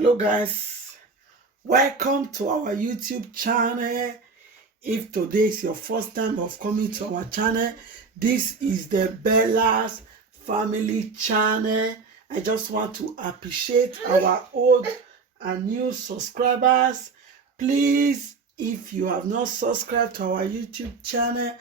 Hello guys, welcome to our YouTube channel. If today is your first time of coming to our channel, this is the Bella's family channel. I just want to appreciate our old and new subscribers. Please, if you have not subscribed to our YouTube channel,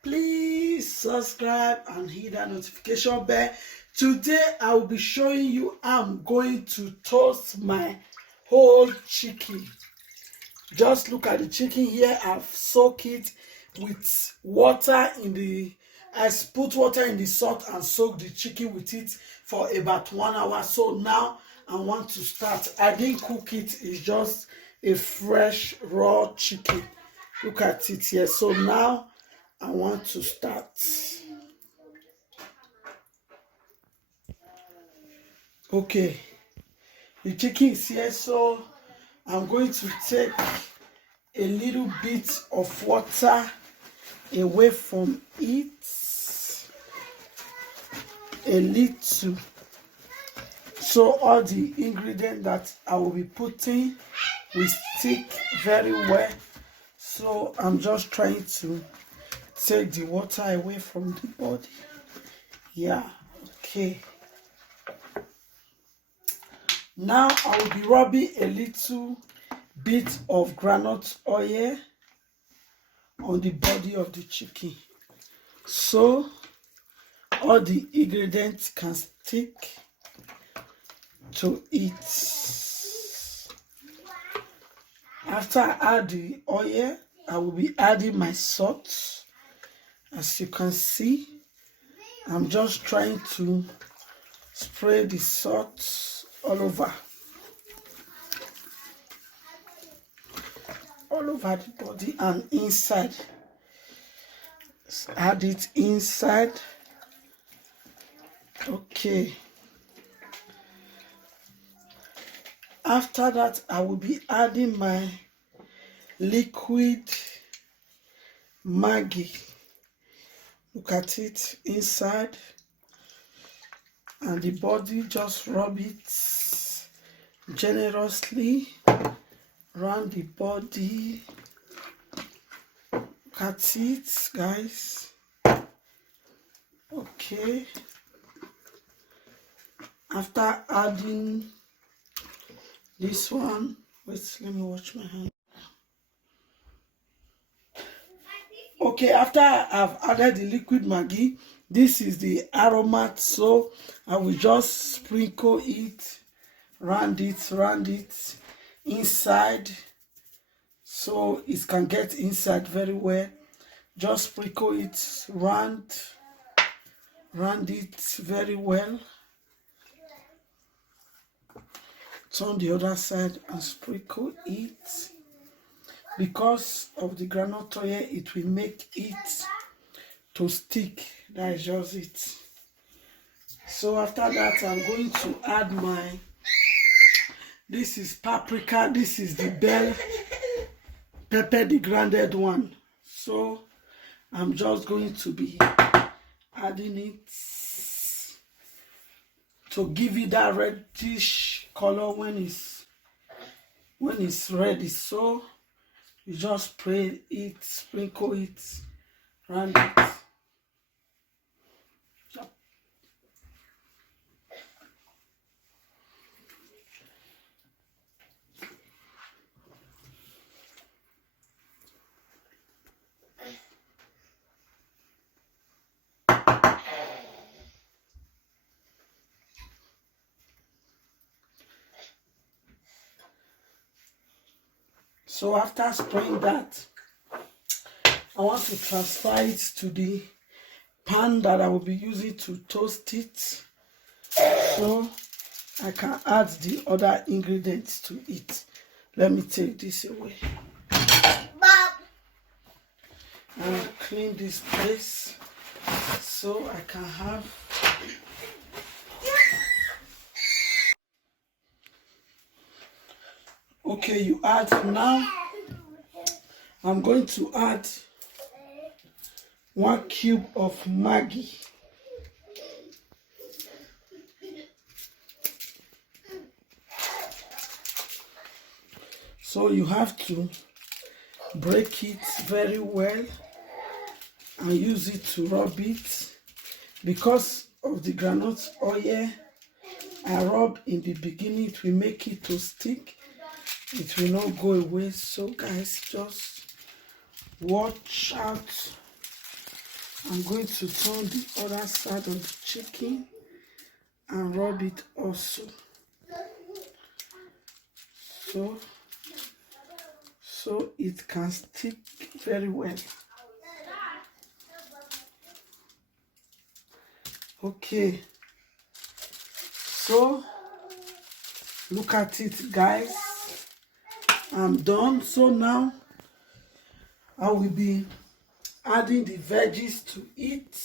please subscribe and hit that notification bell. Today I will be showing you how I'm going to toast my whole chicken. Just look at the chicken here. I've soaked it with water in the I put water in the salt and soak the chicken with it for about 1 hour. So now I want to start. I didn't cook it, it's just a fresh raw chicken. Look at it here. So now I want to start. Okay, the chicken is here, so I'm going to take a little bit of water away from it, a little, so all the ingredients that I will be putting will stick very well. So I'm just trying to take the water away from the body. Yeah, okay. Now I will be rubbing a little bit of groundnut oil on the body of the chicken, so all the ingredients can stick to it. After I add the oil, I will be adding my salt. As you can see, I'm just trying to spray the salt all over the body and inside. Add it inside. Okay. After that, I will be adding my liquid Maggi. Look at it inside, and the body, just rub it generously around the body. Look at it, guys. Okay. After adding this one, wait, let me wash my hand. Okay, after I've added the liquid Maggi, this is the aroma, so I will just sprinkle it, round it inside, so it can get inside very well. Just sprinkle it round it very well. Turn the other side and sprinkle it. Because of the groundnut oil, it will make it to stick. That is just it. So after that, I'm going to add this is paprika, this is the bell pepper, the grounded one. So I'm just going to be adding it to give it that reddish color when it's ready. So you just spray it, sprinkle it around it. So after spraying that, I want to transfer it to the pan that I will be using to toast it, so I can add the other ingredients to it. Let me take this away and clean this place so I can have. Okay, you add now. I'm going to add 1 cube of Maggi. So you have to break it very well and use it to rub it. Because of the groundnut oil I rub in the beginning, it will make it to stick. It will not go away. So guys, just watch out. I'm going to turn the other side of the chicken and rub it also. So it can stick very well. Okay, so look at it, guys. I'm done. So now I will be adding the veggies to it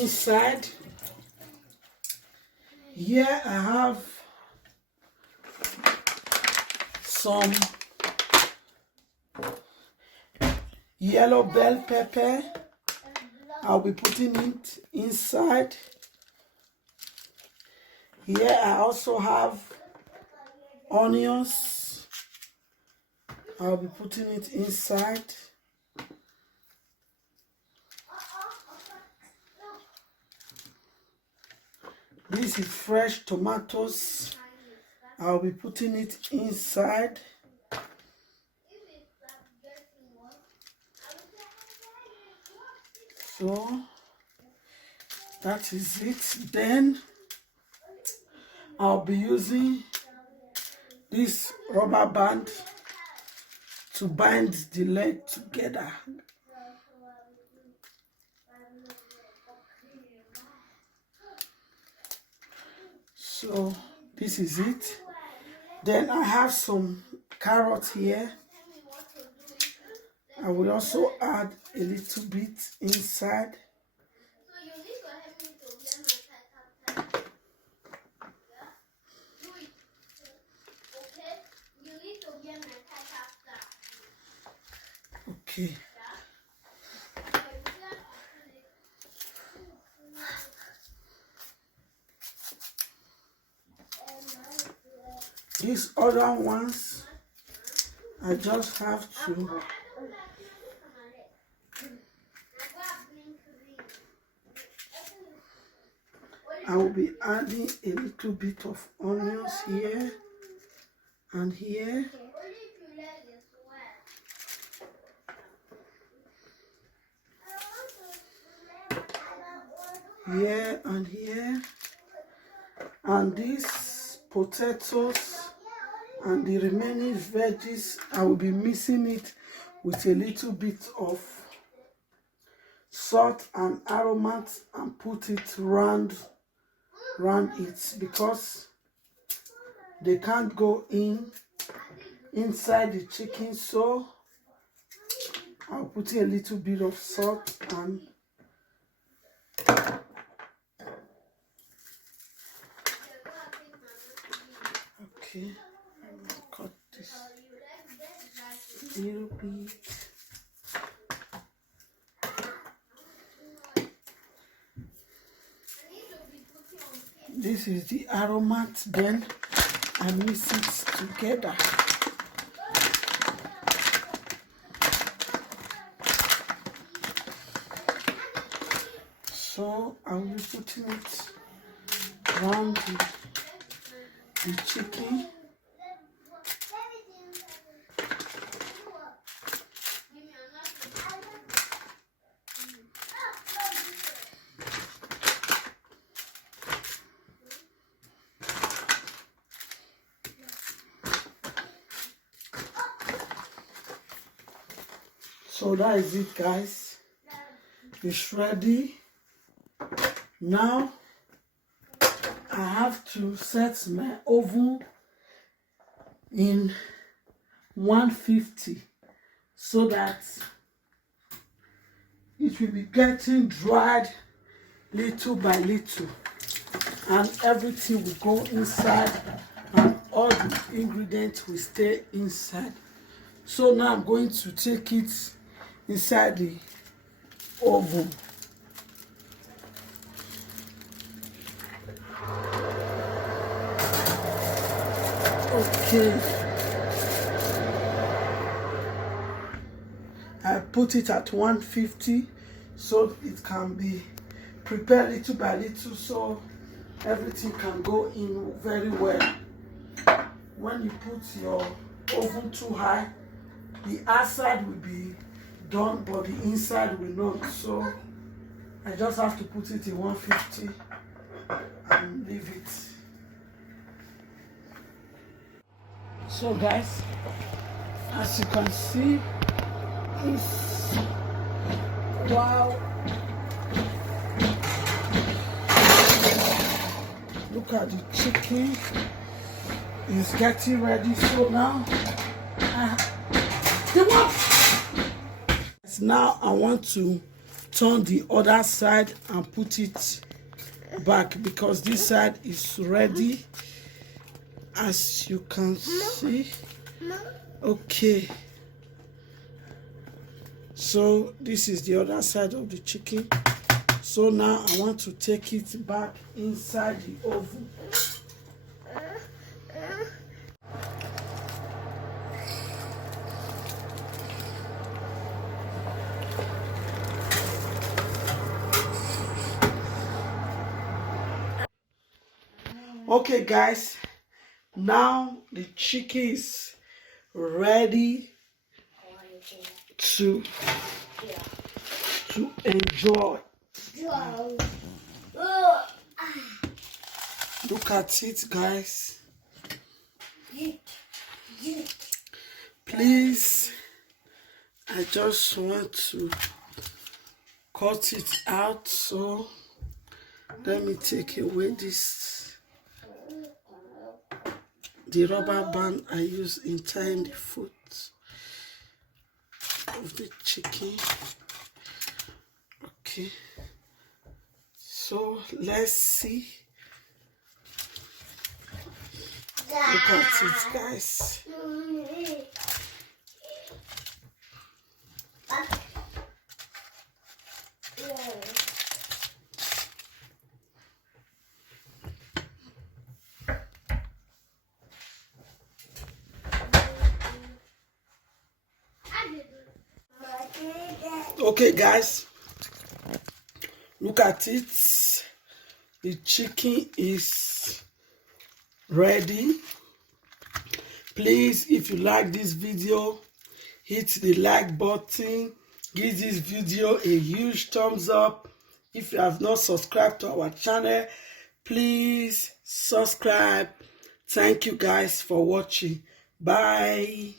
inside. Here I have some yellow bell pepper. I'll be putting it inside. Here I also have onions. I'll be putting it inside. This is fresh tomatoes. I'll be putting it inside. So that is it. Then I'll be using this rubber band to bind the leg together. So this is it. Then I have some carrots here. I will also add a little bit inside. Okay. These other ones, I just have to I will be adding a little bit of onions here and here. Here and here. And these potatoes and the remaining veggies, I will be mixing it with a little bit of salt and aromat and put it round it, because they can't go inside the chicken. So I'll put a little bit of salt and okay, I will cut this a little bit. This is the aromat. Then I mix it together. So I will be putting it around the chicken. So that is it, guys. It's ready. Now I have to set my oven in 150 so that it will be getting dried little by little and everything will go inside and all the ingredients will stay inside. So now I'm going to take it inside the oven. Okay. Okay. I put it at 150 so it can be prepared little by little so everything can go in very well. When you put your oven too high, the outside will be done but the inside will not. So I just have to put it in 150 and leave it. So guys, as you can see, it's wow. Look at the chicken. It's getting ready. So now now I want to turn the other side and put it back because this side is ready, as you can see. Okay, so this is the other side of the chicken. So now I want to take it back inside the oven. Okay guys, now the chicken is ready to enjoy. Look at it guys. Please, I just want to cut it out, so let me take away the rubber band I use in tying the foot of the chicken. Okay, so let's see. Look at it guys. Okay guys, look at it. The chicken is ready. Please, if you like this video, hit the like button. Give this video a huge thumbs up. If you have not subscribed to our channel, please subscribe. Thank you guys for watching. Bye.